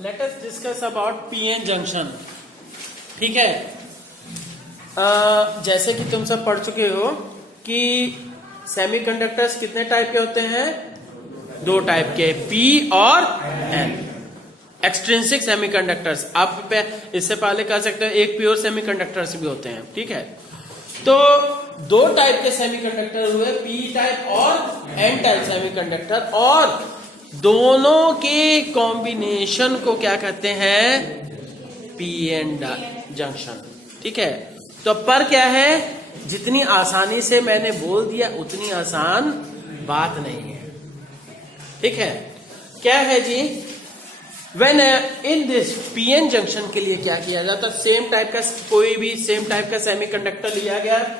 Let us discuss about PN junction. ठीक है, जैसे कि तुम सब पढ़ चुके हो कि सेमीकंडक्टर्स कितने टाइप के होते हैं? दो टाइप के, पी और एन। एक्सट्रिंसिक सेमीकंडक्टर्स, आप इससे पहले कह सकते हैं एक प्योर सेमीकंडक्टर्स भी होते हैं। ठीक है, तो दो टाइप के सेमीकंडक्टर हुए, पी टाइप और एन टाइप सेमीकंडक्टर, और दोनों के कॉम्बिनेशन को क्या कहते हैं? PN junction. ठीक है, तो पर क्या है, जितनी आसानी से मैंने बोल दिया उतनी आसान बात नहीं है। ठीक है, क्या है जी, When in this PN junction के लिए क्या किया जाता है? सेम टाइप का, कोई भी सेम टाइप का सेमीकंडक्टर लिया गया।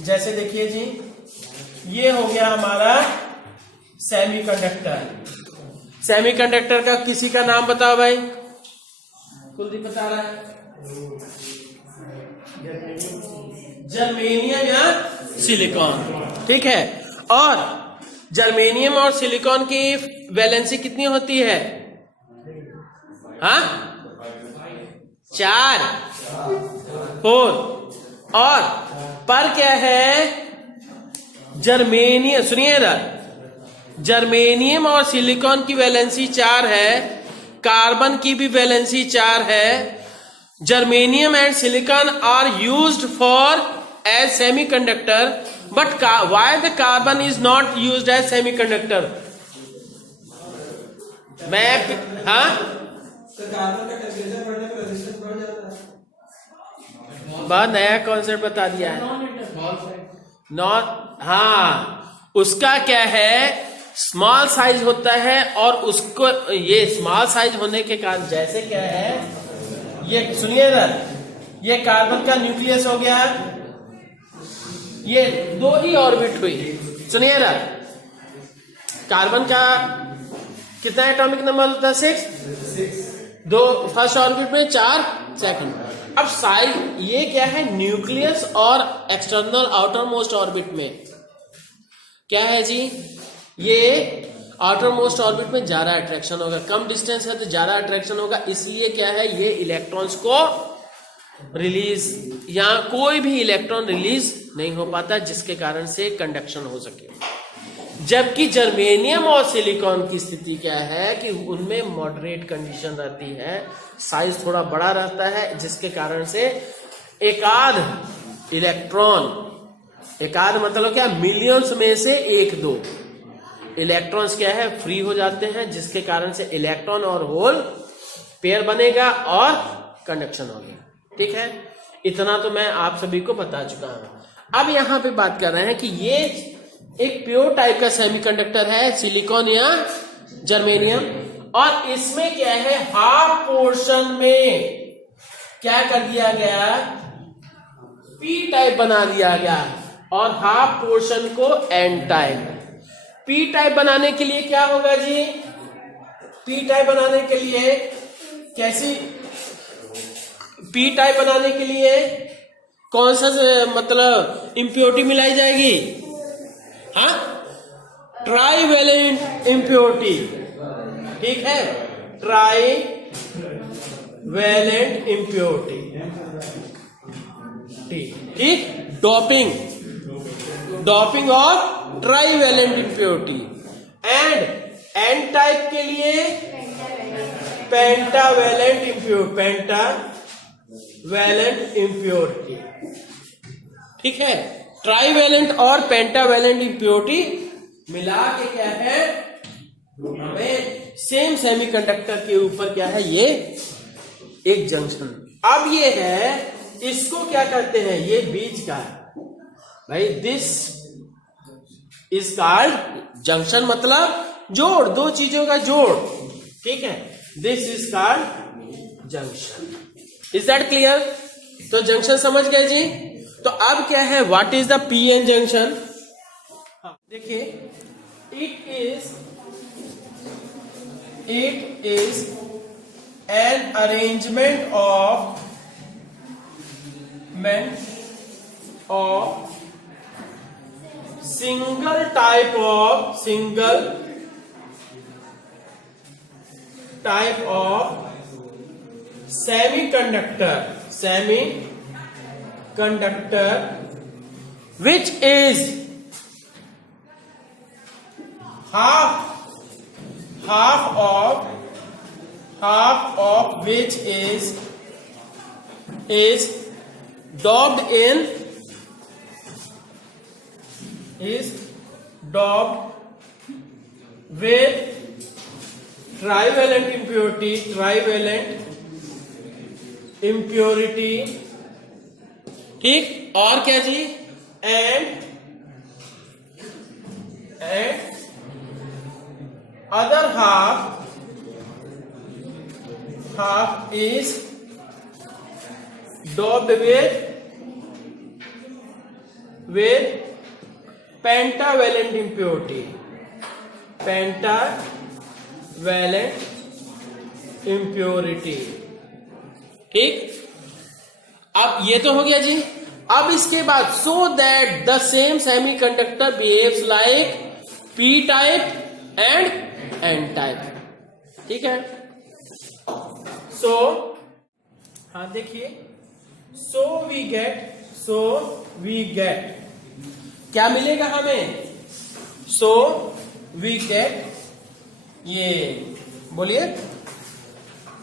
जैसे देखिए जी, ये हो गया हमारा सेमीकंडक्टर। सेमीकंडक्टर का किसी का नाम बताओ भाई। कुलदीप बता रहा है, जर्मेनियम या सिलिकॉन। ठीक है, और जर्मेनियम और सिलिकॉन की वैलेंसी कितनी होती है? हाँ, 4 4। और पर क्या है, जर्मेनियम, सुनिए ना, जर्मेनियम और सिलिकॉन की वैलेंसी 4 है, कार्बन की भी वैलेंसी 4 है। Germanium and silicon are used for as semiconductor, but why the carbon is not used as semiconductor? हाँ, तो कार्बन का टेम्परेचर बढ़ने पर रेजिस्टेंस बढ़ जाता है। बहुत नया कॉन्सेप्ट बता दिया है। नॉट, हाँ, उसका क्या है, स्मॉल साइज होता है, और उसको ये स्मॉल साइज होने के कारण, जैसे क्या है, ये सुनिए ना, ये कार्बन का न्यूक्लियस हो गया, ये 2 ही ऑर्बिट हुई। सुनिए ना, कार्बन का कितना एटॉमिक नंबर होता है? 6। 2 फर्स्ट ऑर्बिट में, 4 सेकंड। अब साइज ये क्या है, न्यूक्लियस और एक्सटर्नल आउटर मोस्ट ऑर्बिट में क्या है जी, ये आउटर मोस्ट ऑर्बिट में ज्यादा अट्रैक्शन होगा, कम डिस्टेंस है तो ज्यादा अट्रैक्शन होगा, इसलिए क्या है, ये इलेक्ट्रॉन्स को रिलीज, या कोई भी इलेक्ट्रॉन रिलीज नहीं हो पाता, जिसके कारण से कंडक्शन हो सके। जबकि जर्मेनियम और सिलिकॉन की स्थिति क्या है कि उनमें मॉडरेट कंडीशन रहती है, साइज थोड़ा बड़ा रहता है, जिसके कारण से एकाध इलेक्ट्रॉन, एकाध मतलब क्या, मिलियंस में से 1-2 इलेक्ट्रॉन्स क्या है, फ्री हो जाते हैं, जिसके कारण से इलेक्ट्रॉन और होल पेयर बनेगा और कंडक्शन होगा। ठीक है, इतना तो मैं आप सभी को बता चुका हूं। अब यहां पे बात कर रहे हैं कि ये एक प्योर टाइप का सेमीकंडक्टर है, सिलिकॉन या जर्मेनियम, और इसमें क्या है, हाफ पोर्शन में क्या कर दिया गया, पी टाइप बना दिया गया, और हाफ पोर्शन को एन टाइप। पी टाइप बनाने के लिए क्या होगा जी, पी टाइप बनाने के लिए कैसी, पी टाइप बनाने के लिए कौन सा मतलब इम्प्योरिटी मिलाई जाएगी? हाँ, ट्राईवैलेंट इम्प्योरिटी। ठीक है, ट्राईवैलेंट इम्प्योरिटी। ठीक, डोपिंग, डोपिंग और trivalent impurity. And N type के लिए पेंटावैलेंट इम्प्योरिटी, पेंटावैलेंट इम्प्योरिटी। ठीक है, ट्राईवैलेंट और पेंटावैलेंट इम्प्योरिटी मिला के क्या है, हमें सेम सेमीकंडक्टर के ऊपर क्या है, ये एक जंक्शन। अब ये है, इसको क्या कहते हैं, ये बीच का भाई, दिस इज कॉल्ड जंक्शन, मतलब जोड़, दो चीजों का जोड़। ठीक है, this is called junction. Is that clear? तो जंक्शन समझ गए जी। तो अब क्या है, what is the PN junction? देखिए, it is an arrangement of single type type of semiconductor which is half of which is doped with trivalent impurity, ठीक, और क्या जी, and other half is doped with pentavalent impurity, ठीक। अब ये तो हो गया जी। अब इसके बाद so that the same semiconductor behaves like p type and n type, ठीक है। so हाँ देखिए, so we get क्या मिलेगा हमें, so we get, ये बोलिए,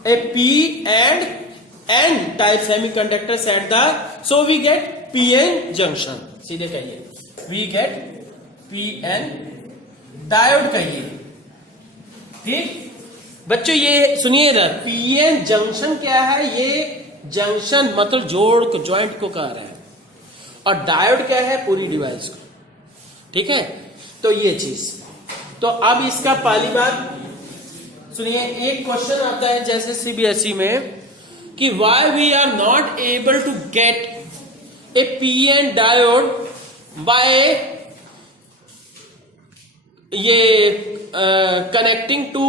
a p and n type semiconductors at the, so we get pn junction, सीधे कहिए we get pn डायोड कहिए, ठीक। बच्चों ये सुनिए इधर, पीएन जंक्शन क्या है, ये जंक्शन मतलब जोड़ को, ज्वाइंट को कह रहा है, और डायोड क्या है, पूरी डिवाइस को, ठीक है। तो ये चीज, तो अब इसका पहली बात सुनिए, एक क्वेश्चन आता है जैसे सीबीएसई में कि why we are not able to get a PN diode by ये connecting to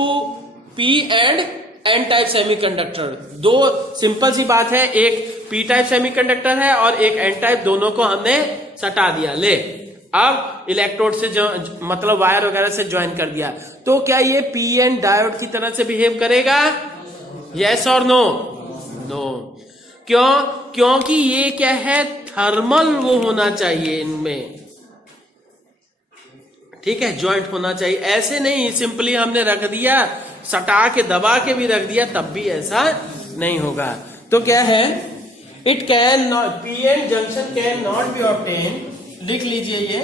P and N type semiconductor. दो सिंपल सी बात है, एक पी टाइप सेमीकंडक्टर है और एक एन टाइप, दोनों को हमने सटा दिया, ले अब इलेक्ट्रोड से मतलब वायर वगैरह से ज्वाइन कर दिया, तो क्या ये पी एन डायोड की तरह से बिहेव करेगा, यस और नो? नो। क्यों? क्योंकि ये क्या है, थर्मल वो होना चाहिए इनमें, ठीक है, ज्वाइंट होना चाहिए। ऐसे नहीं सिंपली हमने रख दिया, सटा के दबा के भी रख दिया, तब भी ऐसा नहीं होगा। तो क्या है, it can not, PN junction can not be obtain, लिख लीजिए ये,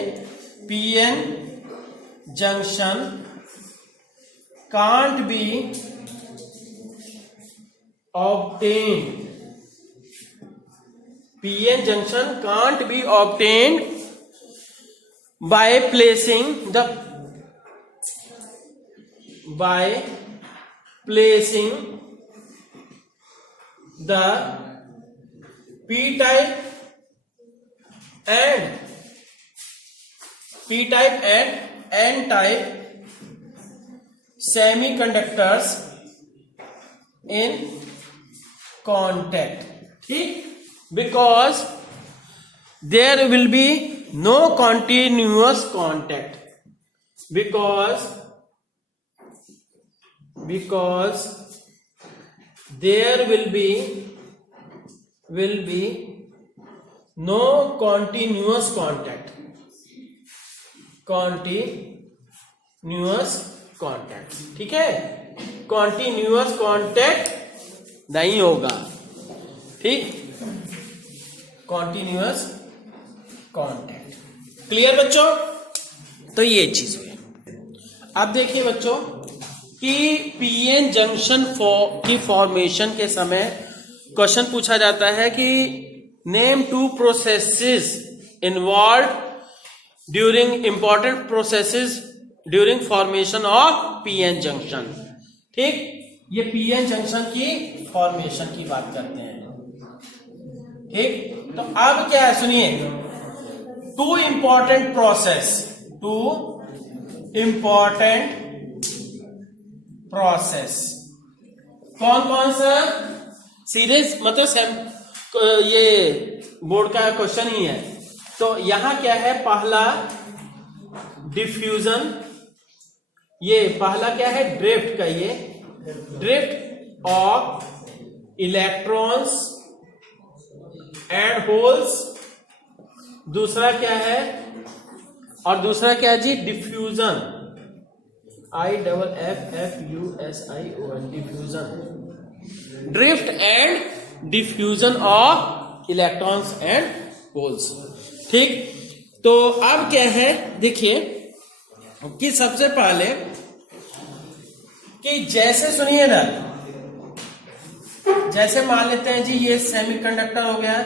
PN junction can't be obtain, PN junction can't be obtain by placing the p-type and n-type semiconductors in contact, ठीक, because there will be no continuous contact, because there will be no continuous contact, ठीक है, continuous contact नहीं होगा, ठीक, continuous contact. Clear बच्चों? तो ये चीज हुई। अब देखिए बच्चों कि पीएन जंक्शन की फॉर्मेशन के समय क्वेश्चन पूछा जाता है कि name two processes involve during important processes during formation of PN junction, ठीक। ये पीएन जंक्शन की फॉर्मेशन की बात करते हैं, ठीक। तो अब क्या है, सुनिए, टू इंपॉर्टेंट प्रोसेस कौन कौन सा, सीधे मतलब ये बोर्ड का क्वेश्चन ही है। तो यहां क्या है, पहला डिफ्यूजन, ये पहला क्या है, ड्रिफ्ट का, ये drift of electrons and holes, दूसरा क्या है, और दूसरा क्या है जी, diffusion, IFFUSION, diffusion, drift and diffusion of electrons and holes. ठीक, तो अब क्या है, देखिए कि सबसे पहले कि जैसे सुनिए ना, जैसे मान लेते हैं जी ये सेमीकंडक्टर हो गया,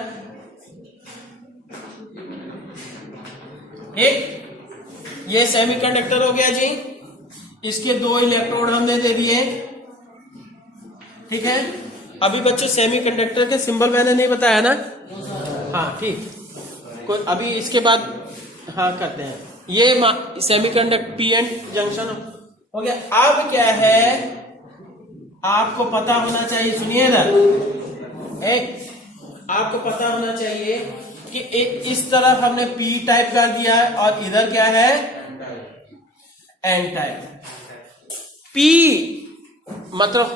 एक ये सेमीकंडक्टर हो गया जी, इसके 2 इलेक्ट्रोड हमने दे दिए। ठीक है, अभी बच्चों सेमीकंडक्टर के सिंबल मैंने नहीं बताया ना, हाँ ठीक, कोई अभी इसके बाद हाँ करते हैं, ये सेमीकंडक्टर पीएन जंक्शन हो गया। अब क्या है, आपको पता होना चाहिए, सुनिए ना, आपको पता होना चाहिए कि इस तरफ हमने पी टाइप कर दिया है और इधर क्या है, एन टाइप। पी मतलब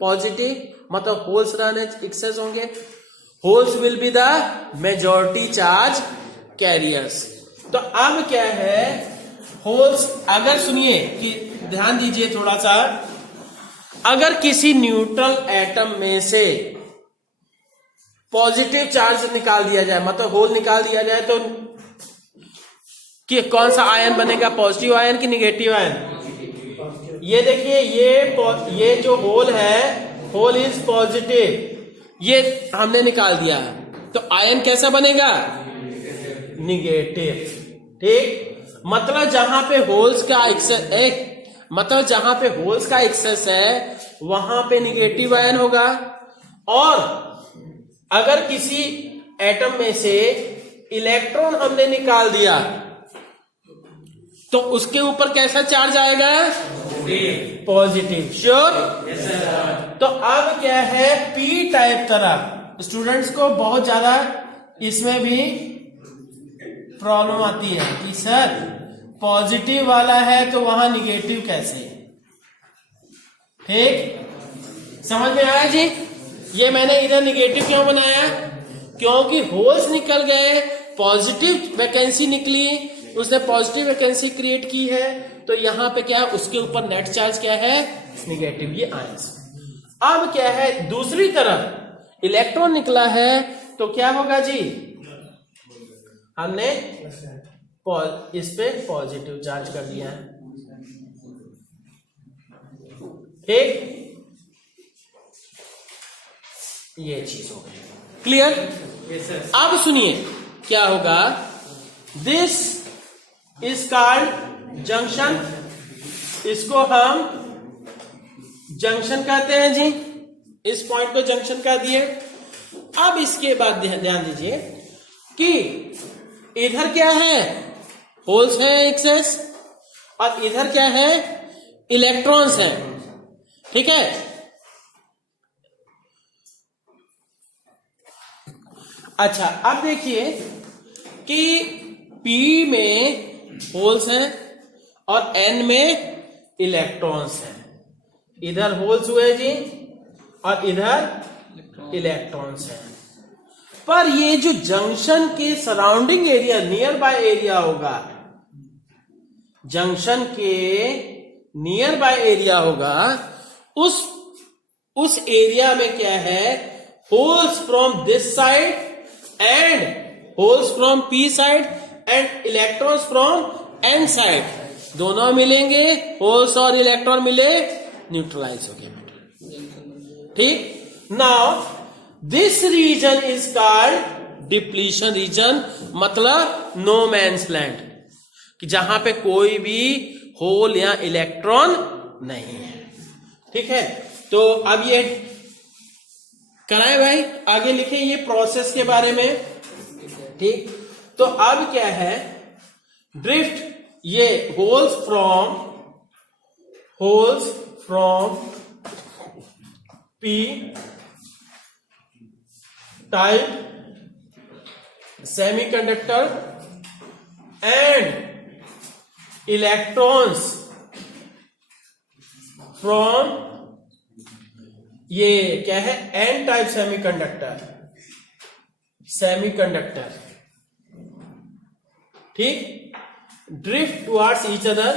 पॉजिटिव, मतलब होल्स रहने एक्सेस होंगे, holes will be the majority charge carriers. तो अब क्या है, होल्स, अगर सुनिए कि ध्यान दीजिए थोड़ा सा, अगर किसी न्यूट्रल एटम में से पॉजिटिव चार्ज निकाल दिया जाए, मतलब होल निकाल दिया जाए, तो कि कौन सा आयन बनेगा, पॉजिटिव आयन कि निगेटिव आयन। ये देखिए, ये जो होल है, होल इज पॉजिटिव, ये हमने निकाल दिया है, तो आयन कैसा बनेगा, निगेटिव। ठीक, मतलब जहां पे होल्स का एक्सेस, मतलब जहां पे होल्स का एक्सेस है वहां पे निगेटिव आयन होगा, और अगर किसी एटम में से इलेक्ट्रॉन हमने निकाल दिया तो उसके ऊपर कैसा चार्ज आएगा, पॉजिटिव। श्योर? तो अब क्या है, पी टाइप तरह स्टूडेंट्स को बहुत ज्यादा इसमें भी प्रॉब्लम आती है कि सर पॉजिटिव वाला है तो वहां निगेटिव कैसे। ठीक, समझ में आया जी? ये मैंने इधर निगेटिव क्यों बनाया, क्योंकि होल्स निकल गए, पॉजिटिव वैकेंसी निकली, उसने पॉजिटिव वैकेंसी क्रिएट की है, तो यहां पे क्या है, उसके ऊपर नेट चार्ज क्या है, निगेटिव, ये आयंस। अब क्या है, दूसरी तरफ इलेक्ट्रॉन निकला है, तो क्या होगा जी, हमने इस पे पॉजिटिव चार्ज कर दिया है। ठीक, ये चीज हो गई, क्लियर? अब सुनिए क्या होगा, दिस इज कॉल्ड जंक्शन, इसको हम जंक्शन कहते हैं जी, इस पॉइंट को जंक्शन कह दिए। अब इसके बाद ध्यान दीजिए कि इधर क्या है, होल्स है एक्सेस, और इधर क्या है, इलेक्ट्रॉन्स हैं। ठीक है, अच्छा अब देखिए कि P में होल्स हैं और N में इलेक्ट्रॉन्स हैं, इधर होल्स हुए जी और इधर इलेक्ट्रॉन्स हैं। पर ये जो जंक्शन के surrounding area, near by area होगा, जंक्शन के नियर बाय एरिया होगा, उस एरिया में क्या है, holes from this side and holes from P side and electrons from N side, दोनों मिलेंगे, होल्स और इलेक्ट्रॉन मिले, न्यूट्रलाइज हो गए। ठीक, now this region is called depletion region, मतलब नो मैन्स लैंड, कि जहां पे कोई भी होल या इलेक्ट्रॉन नहीं है। ठीक है, तो अब ये कराए भाई, आगे लिखे ये प्रोसेस के बारे में। ठीक, तो अब क्या है, ड्रिफ्ट, ये holes from P type semiconductor and electrons from ये क्या है एन टाइप सेमीकंडक्टर, ठीक, drift towards each other,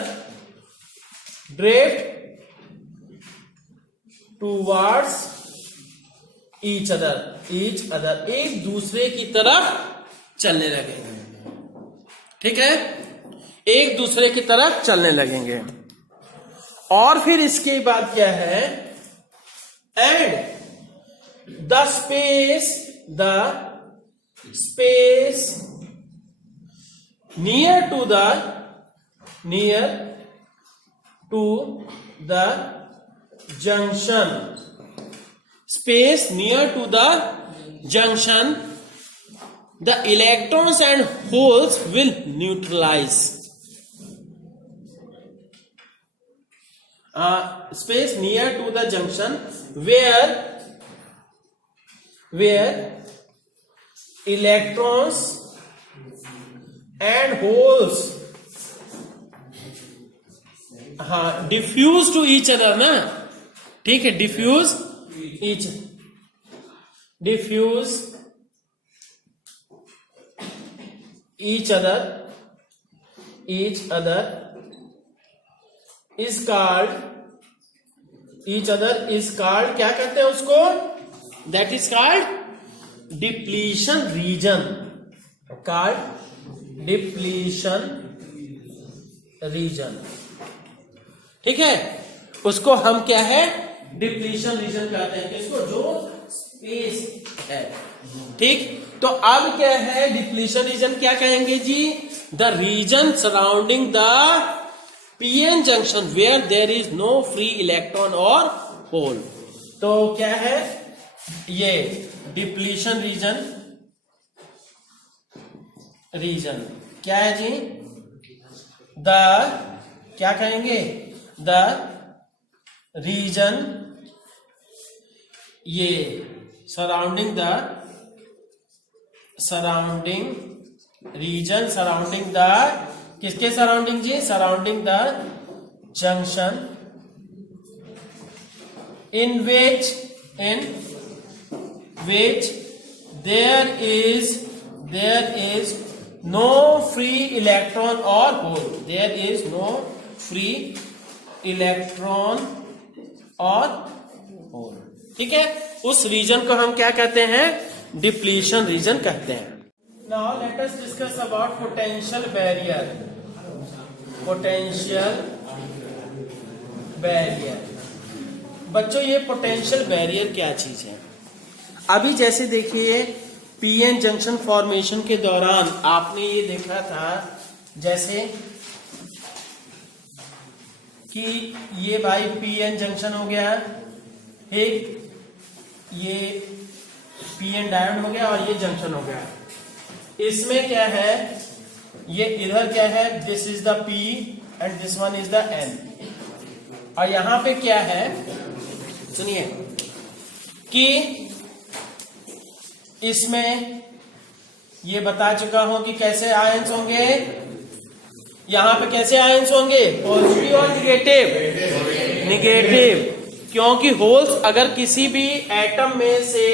each other, एक दूसरे की तरफ चलने लगेंगे, ठीक है, एक दूसरे की तरफ चलने लगेंगे। और फिर इसके बाद क्या है, and the space near to the junction, the electrons and holes will neutralize. Space near to the junction where electrons and holes diffuse to each other ना, ठीक है, diffuse each other is called क्या कहते हैं उसको, that is called depletion region, ठीक है, उसको हम क्या है डिप्लीशन रीजन कहते हैं, किसको, जो स्पेस है, ठीक। तो अब क्या है डिप्लीशन रीजन क्या कहेंगे जी, the region surrounding the PN junction where there is no free electron और होल। तो क्या है ये डिप्लीशन रीजन क्या है जी, द क्या कहेंगे, द रीजन ये सराउंडिंग द किसके सराउंडिंग जी, surrounding the junction in which there is no free electron or hole, there is no free electron or hole, ठीक है, उस रीजन को हम क्या कहते हैं, डिप्लीशन रीजन कहते हैं। Now let us discuss about potential barrier. बच्चों ये पोटेंशियल बैरियर क्या चीज है, अभी जैसे देखिए पीएन जंक्शन फॉर्मेशन के दौरान आपने ये देखा था जैसे कि ये भाई पीएन जंक्शन हो गया, एक ये पीएन डायोड हो गया और ये जंक्शन हो गया। इसमें क्या है, ये इधर क्या है, this is the P and this one is the N, और यहां पे क्या है सुनिए कि इसमें ये बता चुका हूं कि कैसे आयंस होंगे, यहां पे कैसे आयंस होंगे, पॉजिटिव और निगेटिव, क्योंकि होल्स अगर किसी भी एटम में से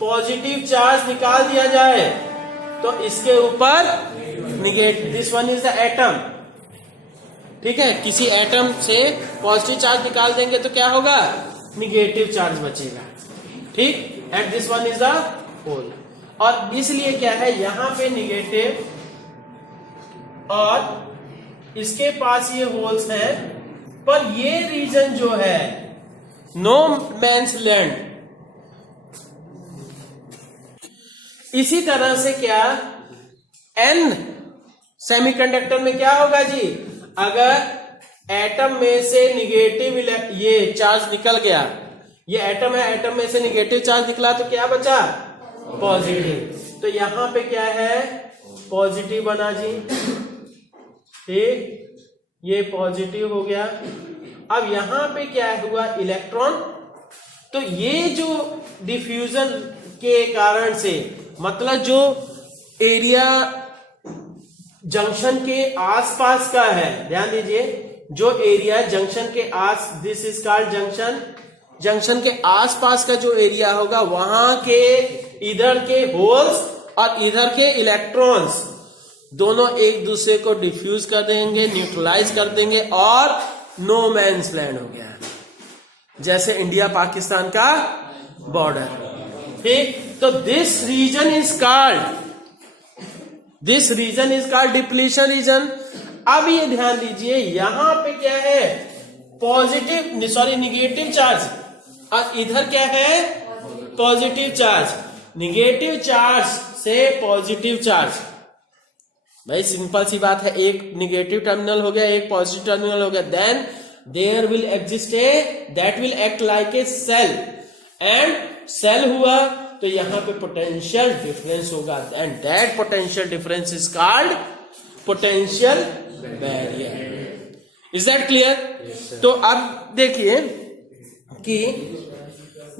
पॉजिटिव चार्ज निकाल दिया जाए तो इसके ऊपर negative, this one is the atom, ठीक है, किसी एटम से पॉजिटिव चार्ज निकाल देंगे तो क्या होगा, निगेटिव चार्ज बचेगा, ठीक, and this one is the hole. और इसलिए क्या है यहां पे निगेटिव और इसके पास ये होल्स हैं, पर ये रीजन जो है नो मैंस लैंड। इसी तरह से क्या एन सेमीकंडक्टर में क्या होगा जी, अगर एटम में से निगेटिव ये चार्ज निकल गया, ये एटम है, एटम में से निगेटिव चार्ज निकला तो क्या बचा, पॉजिटिव, तो यहां पे क्या है पॉजिटिव बना जी, ठीक, ये पॉजिटिव हो गया। अब यहां पे क्या हुआ, इलेक्ट्रॉन, तो ये जो डिफ्यूजन के कारण से मतलब जो एरिया जंक्शन के आसपास का है, ध्यान दीजिए जो एरिया जंक्शन के आस, this is called junction, junction के आसपास का जो एरिया होगा वहां के इधर के होल्स और इधर के इलेक्ट्रॉन्स दोनों एक दूसरे को डिफ्यूज कर देंगे, न्यूट्रलाइज कर देंगे और नो मैंस लैंड हो गया, जैसे इंडिया पाकिस्तान का बॉर्डर। ठीक, तो this region is called depletion region. अब ये ध्यान दीजिए यहां पे क्या है, पॉजिटिव सॉरी निगेटिव चार्ज और इधर क्या है, पॉजिटिव चार्ज। निगेटिव चार्ज से पॉजिटिव चार्ज, भाई सिंपल सी बात है, एक निगेटिव टर्मिनल हो गया, एक पॉजिटिव टर्मिनल हो गया, then there will exist that will act like a cell, and cell हुआ तो यहां पे पोटेंशियल डिफरेंस होगा, and that potential difference is called potential barrier. Is that clear? तो अब देखिए कि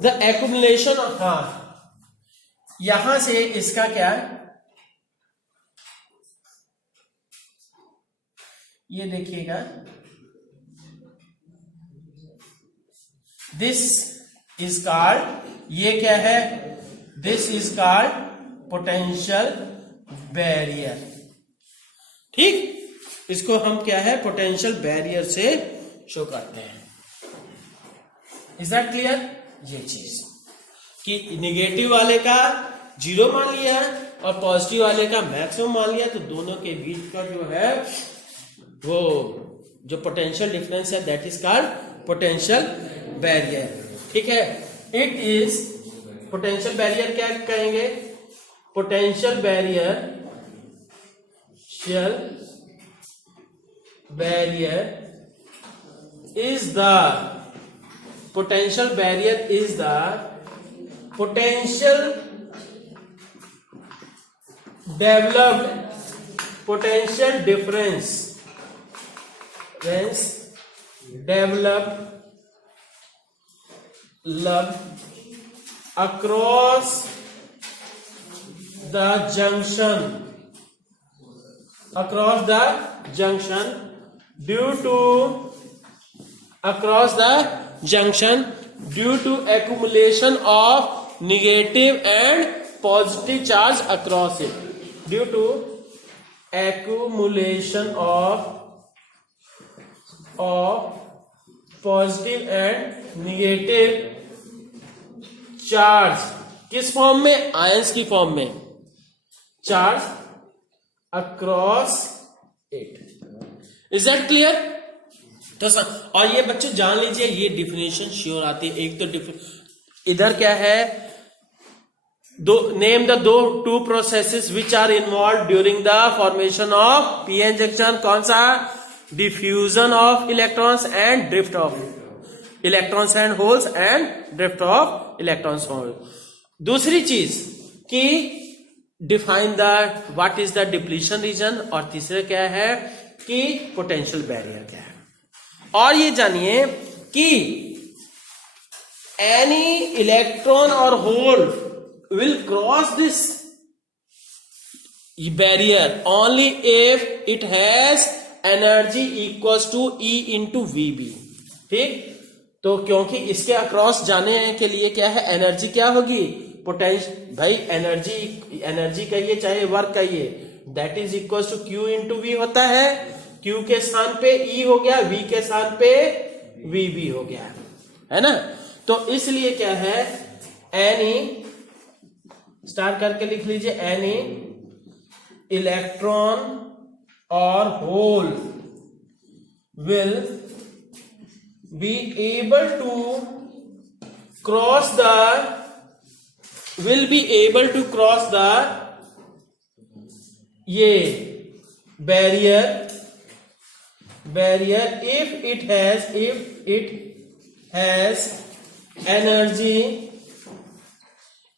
द एक्युमुलेशन ऑफ, यहां से इसका क्या, ये देखिएगा, दिस इज कॉल्ड, ये क्या है, this is called potential barrier. ठीक, इसको हम क्या है, पोटेंशियल बैरियर से शो करते हैं। Is that clear? ये चीज कि निगेटिव वाले का 0 मान लिया और पॉजिटिव वाले का मैक्सिमम मान लिया, तो दोनों के बीच का जो है वो जो पोटेंशियल डिफरेंस है that is called potential barrier. ठीक है, इट इज पोटेंशियल बैरियर क्या कहेंगे, potential barrier is the potential developed potential difference developed across the junction due to accumulation of negative and positive charge across it, due to accumulation of positive and negative charge, किस form में, ions की form में, charge across it. Is that clear? तो sir, और ये बच्चों जान लीजिए ये डिफिनेशन श्योर आती है। एक तो इधर क्या है, name the two processes which are involve during the formation of PN junction. कौन सा? Diffusion of electrons and drift of electrons and holes and drift of electrons hole. दूसरी चीज कि define the what is the depletion region, और तीसरा क्या है कि पोटेंशियल बैरियर क्या है। और ये जानिए कि एनी इलेक्ट्रॉन और hole will cross this barrier only if it has energy equals to E into VB। ठीक, तो क्योंकि इसके अक्रॉस जाने के लिए क्या है, एनर्जी क्या होगी, पोटेंशियल, भाई एनर्जी कहिए चाहे वर्क कहिए, that is equals to Q into V होता है। Q के स्थान पे E हो गया, V के स्थान पे VB हो गया, है ना। तो इसलिए क्या है, एनी, स्टार्ट करके लिख लीजिए, एनी इलेक्ट्रॉन और hole will be able to cross the ये barrier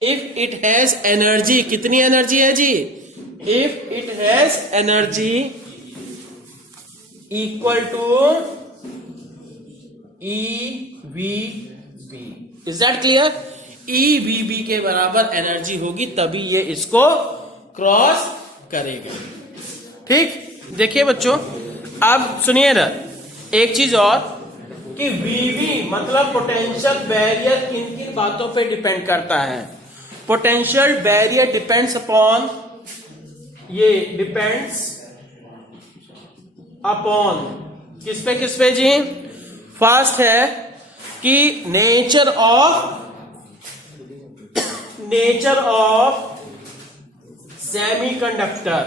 if it has energy, कितनी एनर्जी है जी, if it has energy equal to EVB। Is that clear? EVB के बराबर एनर्जी होगी तभी ये इसको क्रॉस करेगा। ठीक, देखिए बच्चों, अब सुनिए ना, एक चीज और कि वीवी मतलब पोटेंशियल बैरियर किन किन बातों पे डिपेंड करता है। पोटेंशियल बैरियर डिपेंड्स अपॉन, ये डिपेंड्स अपॉन किस पे जी? फर्स्ट है कि नेचर ऑफ सेमीकंडक्टर,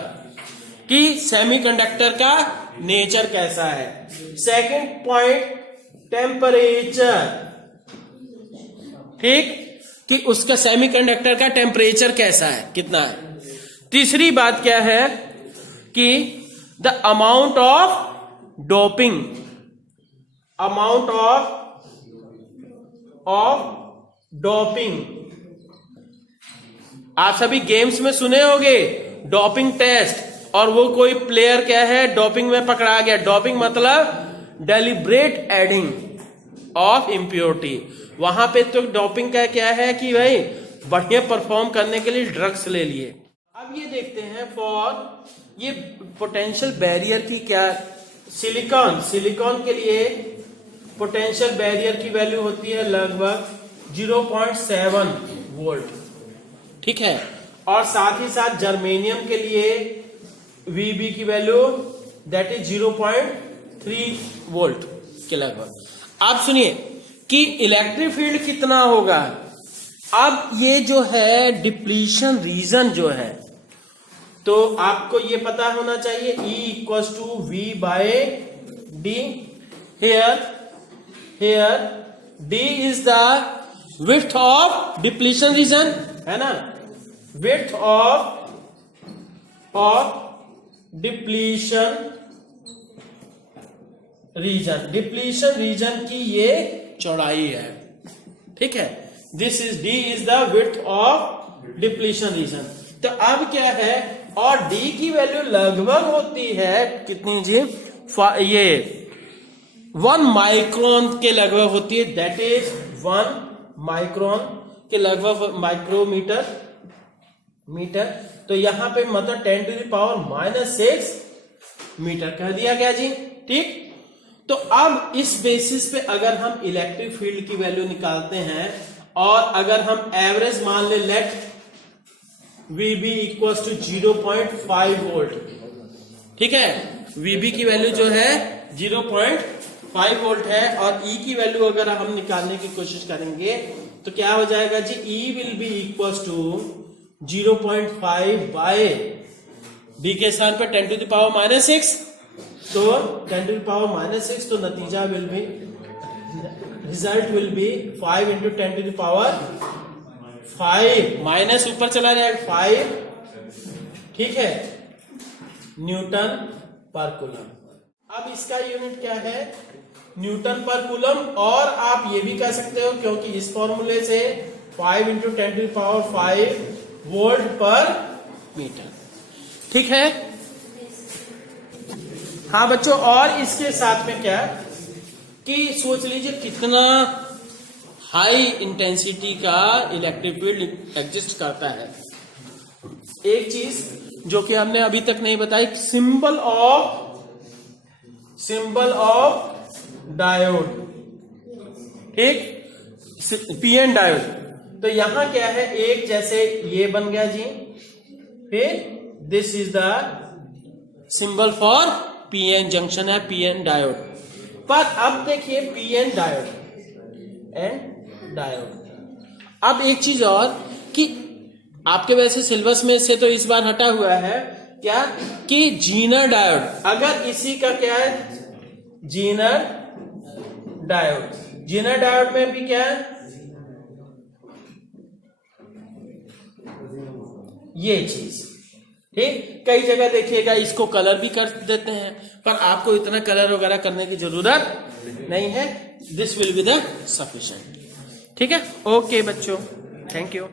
कि सेमीकंडक्टर का नेचर कैसा है। सेकंड पॉइंट टेम्परेचर, ठीक, कि उसका सेमीकंडक्टर का टेम्परेचर कैसा है, कितना है। तीसरी बात क्या है कि the amount of doping, amount of doping. आप सभी गेम्स में सुने होंगे डोपिंग टेस्ट, और वो कोई प्लेयर क्या है डोपिंग में पकड़ा गया। डोपिंग मतलब डेलिब्रेट एडिंग ऑफ इम्प्योरिटी। वहां पे तो डोपिंग का क्या है कि भाई बढ़िया परफॉर्म करने के लिए ड्रग्स ले लिए। अब ये देखते हैं फॉर ये पोटेंशियल बैरियर की क्या, सिलिकॉन के लिए पोटेंशियल बैरियर की वैल्यू होती है लगभग 0.7 वोल्ट, ठीक है। और साथ ही साथ जर्मेनियम के लिए वीबी की वैल्यू दैट इज 0.3 वोल्ट के लगभग। आप सुनिए कि इलेक्ट्रिक फील्ड कितना होगा। अब ये जो है डिप्लीशन रीजन जो है, तो आपको ये पता होना चाहिए E equals to V by D। Here D is the width of depletion region, है ना, width of depletion region की ये चौड़ाई है, ठीक है। This is D is the width of depletion region। तो अब क्या है, और D की वैल्यू लगभग होती है कितनी जी, ये 1 माइक्रोन के लगभग होती है, दैट इज 1 माइक्रोन के लगभग माइक्रोमीटर मीटर। तो यहां पे मतलब 10⁻⁻⁶ मीटर कह दिया गया जी, ठीक। तो अब इस बेसिस पे अगर हम इलेक्ट्रिक फील्ड की वैल्यू निकालते हैं, और अगर हम एवरेज मान ले, let VB equals to 0.5 volt, ठीक है। VB की वैल्यू जो है 0.5 वोल्ट है, और E की वैल्यू अगर हम निकालने की कोशिश करेंगे तो क्या हो जाएगा जी, E will be equals to 0.5 by D के स्थान पर 10⁻⁻⁶, तो 10⁻⁻⁶, तो नतीजा will be, result will be 5 into 10⁻5, minus ऊपर चला जाएगा 5, ठीक है, न्यूटन पर कूलम। अब इसका यूनिट क्या है, न्यूटन पर कूलम। और आप ये भी कह सकते हो, क्योंकि इस फॉर्मूले से 5 इंटू 10⁵ वोल्ट पर मीटर, ठीक है। हाँ बच्चों, और इसके साथ में क्या कि सोच लीजिए कितना हाई इंटेंसिटी का इलेक्ट्रिक फील्ड एग्जिस्ट करता है। एक चीज जो कि हमने अभी तक नहीं बताई, सिंबल ऑफ डायोड, ठीक, पीएन डायोड। तो यहां क्या है, एक जैसे ये बन गया जी, फिर this is the symbol for PN junction है, पीएन डायोड। पर अब देखिए पीएन डायोड एंड डायोड। अब एक चीज और कि आपके वैसे सिलेबस में से तो इस बार हटा हुआ है क्या, कि जीनर डायोड। अगर इसी का क्या है, जीनर डायोड में भी क्या है, ये चीज, ठीक। कई जगह देखिएगा इसको कलर भी कर देते हैं, पर आपको इतना कलर वगैरह करने की जरूरत नहीं है। This will be the sufficient, ठीक है। ओके बच्चों, थैंक यू।